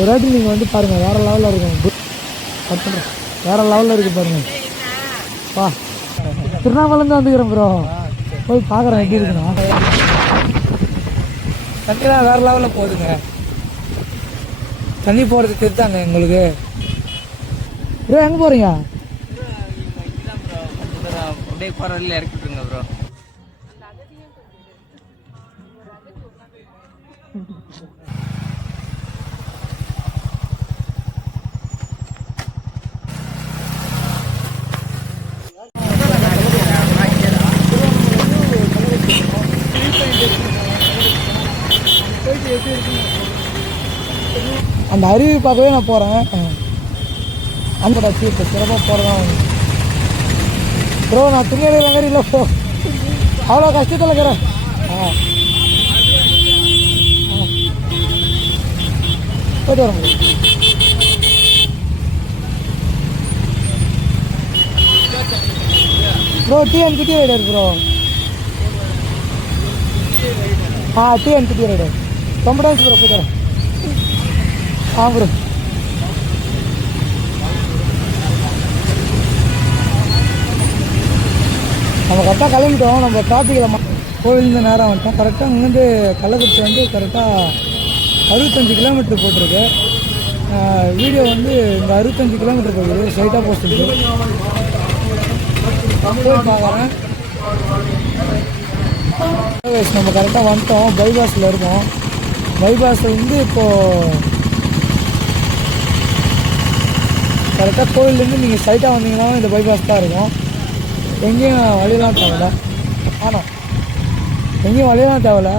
ஒரு வாட்டி நீங்கள் வந்து பாருங்கள், வேறு லெவலில் இருக்கும். கட் பண்ணுறேன், வேறு லெவலில் இருக்குது பாருங்கள். வா, திருவண்ணாமலேருந்து வந்துக்கிறேன் ப்ரோ, போய் பார்க்குறேன் எப்படி இருக்குண்ணா. தண்ணிலாம் வேறு லெவலில் போகுதுங்க. தண்ணி போகிறது தெரிஞ்சாங்க எங்களுக்கு. ப்ரோ எங்கே போகிறீங்க? அப்படியே போகிற வழியில் இறக்கிட்டுருங்க ப்ரோ. அந்த அருவி பார்க்கவே நான் போகிறேன். அந்த டச்சு இப்போ சிறப்பாக போகிறதான் ப்ரோ. நான் துணியடி மாதிரி இல்லை ப்ரோ, அவ்வளோ கஷ்டத்தில் இருக்கிறேன். போய்ட்டு வரேன் bro. TN kitty rider bro. TN kitty rider ரொம்ப டைம்ஸ் ப்ரோ. போய்ட்டு வரேன். ப்ரோ நம்ம கரெக்டாக கிளம்பிட்டோம். நம்ம டிராஃபிக்கில் கோவிலேருந்து நேரம் வந்துட்டோம். கரெக்டாக இங்கேருந்து கள்ளக்குறிச்சி வந்து கரெக்டாக 65 கிலோமீட்டர் போட்டிருக்கு. வீடியோ வந்து இந்த 65 கிலோமீட்டர் போகுது. ஸ்ட்ரைட்டாக போஸ்ட்டு போய் பார்க்குறேன். நம்ம கரெக்டாக வந்துட்டோம். பைபாஸில் இருக்கோம். பைபாஸ் வந்து இப்போது கரெக்டாக கோவிலேருந்து நீங்கள் ஸ்ட்ரைட்டாக வந்தீங்கன்னா இந்த பைபாஸ் தான் இருக்கும். எங்கேயும் வழியெல்லாம் தேவையில்ல. ஆனால் எங்கேயும் வழியெல்லாம் தேவையில்ல.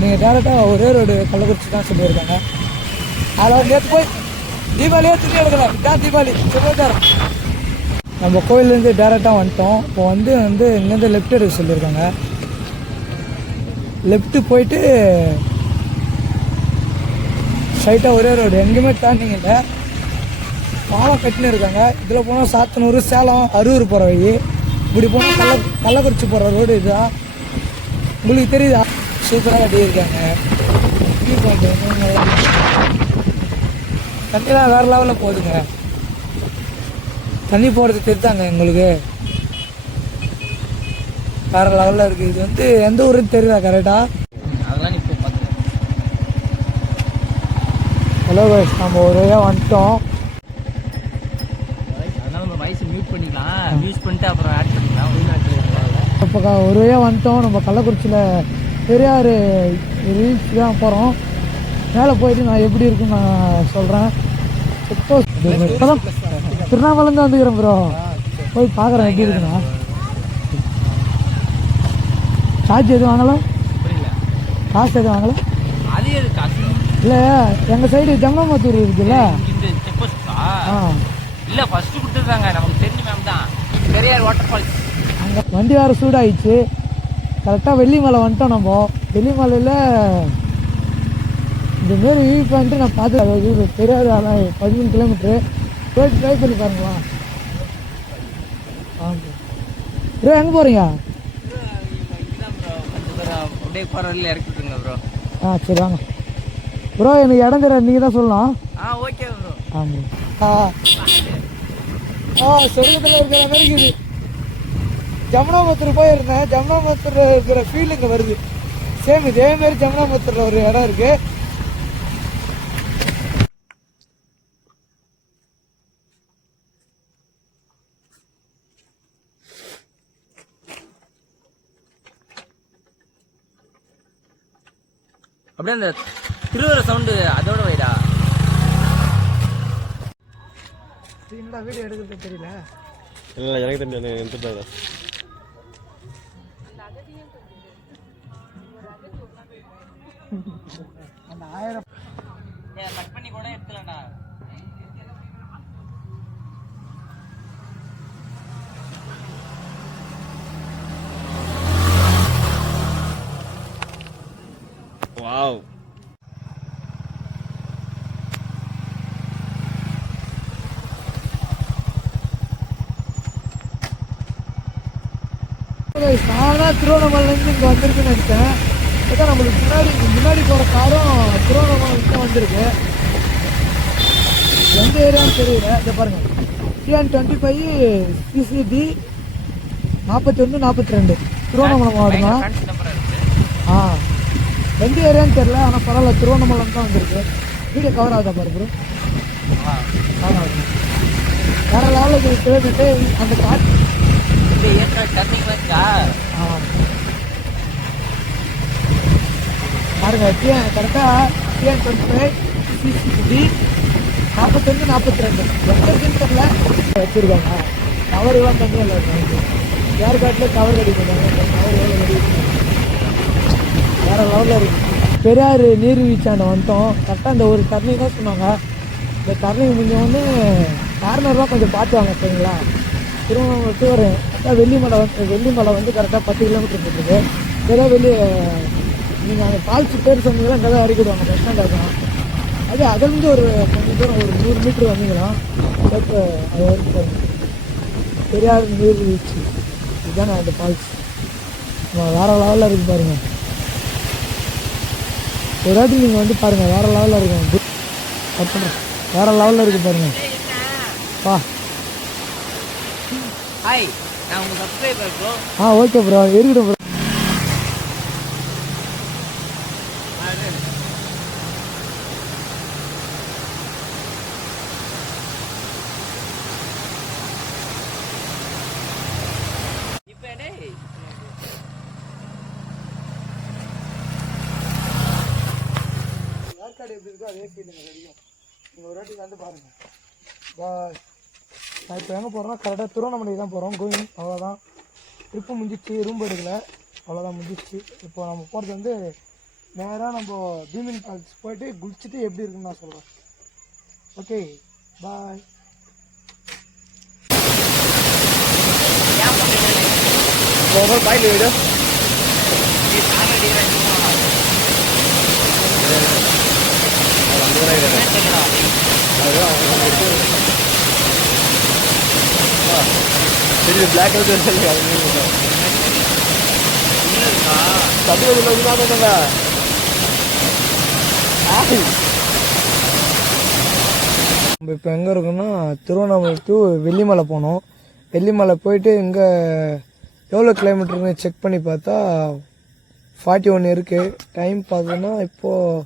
நீங்கள் டேரெக்டாக ஒரே ரோடு கள்ளக்குறிச்சி தான் சொல்லியிருக்காங்க. அதில் நேற்று போய் தீபாவளியாக துணி எடுக்கலாம். இதுதான் தீபாவளி சொல்லிட்டார். நம்ம கோயிலேருந்து டேரெக்டாக வந்துட்டோம். இப்போ வந்து இங்கேருந்து லெஃப்ட் எடுக்க சொல்லியிருக்காங்க. லெஃப்ட்டு போயிட்டு ஸ்ட்ரைட்டாக ஒரே ரோடு, எங்கேயுமே டேர்னிங் இல்லை. பாலம் கட்டின்னு இருக்காங்க. இதில் போனால் சாத்தனூர், சேலம், அரூர் போகிற வழி. இப்படி போனால் கள்ளக்குறிச்சி போகிற ரோடு இதுதான். உங்களுக்கு தெரியுதா? சூப்பராக கட்டியிருக்காங்க. வியூ பாயிண்ட் தண்ணிலாம் வேறு லெவலில் போகுதுங்க. தண்ணி போகிறது தெரிஞ்சாங்க எங்களுக்கு. வேறு லெவலில் இருக்குது. இது வந்து எந்த ஊருன்னு தெரியுதா கரெக்டாக? அதெல்லாம் இப்போ பார்த்து. ஹலோ கைஸ், நம்ம ஒரு வழியாக வந்துட்டோம். மியூட் பண்ணிக்கலாம், யூஸ் பண்ணிட்டு அப்புறம் ஆட் பண்ணிக்கலாம். இப்போ ஒரு வழியாக வந்துட்டோம். நம்ம கள்ளக்குறிச்சியில் பெரியார் ரீல்ஸ் தான் போகிறோம். மேலே போயிட்டு நான் எப்படி இருக்குன்னு நான் சொல்கிறேன். இப்போ தான் திருவண்ணாமலேருந்து வந்துக்கிறேன் ப்ரோ, போய் பார்க்குறேன் எப்படி இருக்குண்ணா. சார்ஜ் எதுவும் வாங்கலாம்? காசு எதுவும் வாங்கலாம்? இல்லை, எங்கள் சைடு ஜம்னாமத்தூர் இருக்குல்ல. இல்லை ஃபஸ்ட்டு கொடுத்துருக்காங்க, நமக்கு தெரிஞ்ச மேம் தான். Periyar water falls. அங்கே வண்டி வேறு சூடாகிடுச்சு. கரெக்டாக வெள்ளிமலை வந்துட்டோம். நம்ம வெள்ளிமலையில் இந்தமாரி வியூ பாயிண்ட்டு நான் பார்த்து பெரியார் 13 கிலோமீட்ரு போய்ட்டு ட்ரை பண்ணி பாருங்களா. ப்ரோ எங்கே போகிறீங்க? அப்படியே போகிற வழியில் இறக்கிட்டுருங்க ப்ரோ. சரி வாங்க ப்ரோ. எனக்கு இடம் தெரியாது, நீங்கள் தான் சொல்லலாம். Okay bro. செல்வத்தில் இருக்கிற மாதிரி இருக்குது. ஜமுனாபுத்தூர் போயிருந்தேன். ஜமுனாபுத்தூர் இருக்கிற ஃபீல் இங்கே வருது. சேம் இதேமாரி ஜமுனாபுத்தூரில் ஒரு இடம் இருக்குது. அப்படியே அந்த திருவர சவுண்டு அதோட வைடா. என்னடா வீடியோ எடுக்கிறது தெரியல. இல்லை எனக்கு தெரிஞ்சு எடுத்துட்டாங்க. அந்த 1000 கட் பண்ணி கூட எடுக்கலடா. வாவ். நான் தான் திருவண்ணாமலையிலேருந்து இங்கே வந்திருக்குன்னு நினைச்சேன். அதான் நம்மளுக்கு முன்னாடி போகிற காரும் திருவண்ணாமலைக்கு தான் வந்திருக்கு. எந்த ஏரியான்னு தெரியல. இதை பாருங்க, TN25 CCD 41 42 திருவண்ணாமலை மாவட்டம் தான். ஃப்ரெண்ட்ஸ் நம்பர் இருக்கு. ஆ, எந்த ஏரியான்னு தெரியல, ஆனால் பரவாயில்ல, திருவண்ணாமலை தான் வந்திருக்கு. வீடியோ கவர் ஆகுதா பாரு ப்ரோ. வேற லெவலுக்கு கிலோமீட்டர் அந்த காட்டு. இது ஏற்ற டர்னிங் வச்சா பாருங்க, கரெக்டாக TN25 CCD 41 42 எந்த கிலோமீட்டர்ல வச்சிருக்காங்க. டவருலாம் தனியாக இல்லை, ஏற்காட்டில் டவர் கடிக்கிறாங்க. டவர் எவ்வளோ கடிக்கிறாங்க, வேற லெவலில் இருக்கு. பெரியார் நீர்வீழ்ச்சியாண்ட வந்துட்டோம். கரெக்டாக இந்த ஒரு டர்னிங் தான் சொன்னாங்க. இந்த டர்னிங் முடிஞ்ச வந்து கார்னர்லாம் கொஞ்சம் பார்த்து வாங்க சரிங்களா. திருவண்ணாமலை ஒரு கரெக்டாக வெள்ளிமலை வந்து கரெக்டாக 10 கிலோமீட்டர் போட்டுருக்கு. பெரிய நீங்கள் அங்கே ஃபால்ஸ் பேர் சொன்னீங்கன்னா அங்கே தான் இறக்கிடுவாங்க, பஸ் ஸ்டாண்ட் ஆகும். அதே அதுலேருந்து ஒரு கொஞ்சம் தூரம் ஒரு 100 மீட்டர் வந்தீங்கன்னா அது வரைக்கும் பெரியார் நீர்வீழ்ச்சி. இதுதானே அந்த ஃபால்ஸ். வேறு லெவலில் இருக்குது பாருங்கள். ஒரு வாட்டி நீங்கள் வந்து பாருங்கள், வேறு லெவலில் இருக்கும். வேறு லெவலில் இருக்குது பாருங்கள். வா. ஹாய், நான் உங்க சப்ஸ்கிரைபர் ப்ரோ. ஓகே ப்ரோ, இருக்கட்டும் ப்ரோ. இப்போ டேய் ஏற்காடு எப்படி இருக்கோ அதே ஃபீலிங் கிடைக்கும். நீங்கள் ஒரு வாட்டி வந்து பாருங்கள். பாய். நான் இப்போ எங்கே போகிறோன்னா கரெக்டாக திருவண்ணாமலைக்கு தான் போகிறோம். கோயிங் அவ்வளோதான். ட்ரிப்பு முடிஞ்சிச்சு, ரூம் எடுக்கல, அவ்வளோதான் முடிஞ்சிச்சு. இப்போ நம்ம போகிறது வந்து நேராக நம்ம பீமின் ஃபால்ஸ் போயிட்டு குளிச்சுட்டு எப்படி இருக்குன்னு நான் சொல்கிறேன். Okay bye. பாயில் வீடு சரி பிளாக் நம்ம இப்போ எங்கே இருக்கோம்னா திருவண்ணாமலை டு வெள்ளிமலை போனோம். வெள்ளிமலை போயிட்டு இங்கே எவ்வளோ கிலோமீட்டர்னு செக் பண்ணி பார்த்தா 41 இருக்குது. டைம் பார்த்தோன்னா இப்போது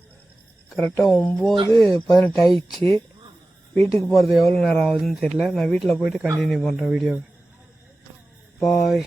கரெக்டாக 9:18 ஆயிடுச்சு. வீட்டுக்கு போகிறது எவ்வளோ நேரம் ஆகுதுன்னு தெரியல. நான் வீட்டில் போயிட்டு கண்டினியூ பண்ணுறேன் வீடியோவை. பாய்.